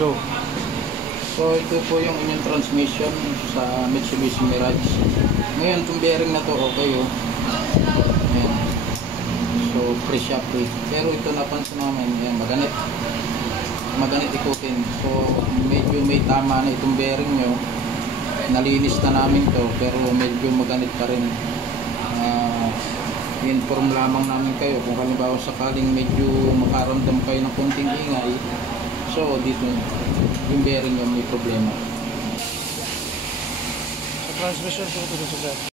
Go. So ito po yung inyong transmission sa Mitsubishi Mirage. Ngayon itong bearing na to okay oh. Ayan. So pre-shop eh. Pero ito napansin namin, ayan, maganit ikutin. So medyo may tama na itong bearing nyo. Nalinis na namin to pero medyo maganit pa rin. Inform lamang namin kayo kung halimbawa sakaling medyo makaramdam kayo ng konting ingay. So dito yung bearing nyo may problema. Sa transmission po ito sa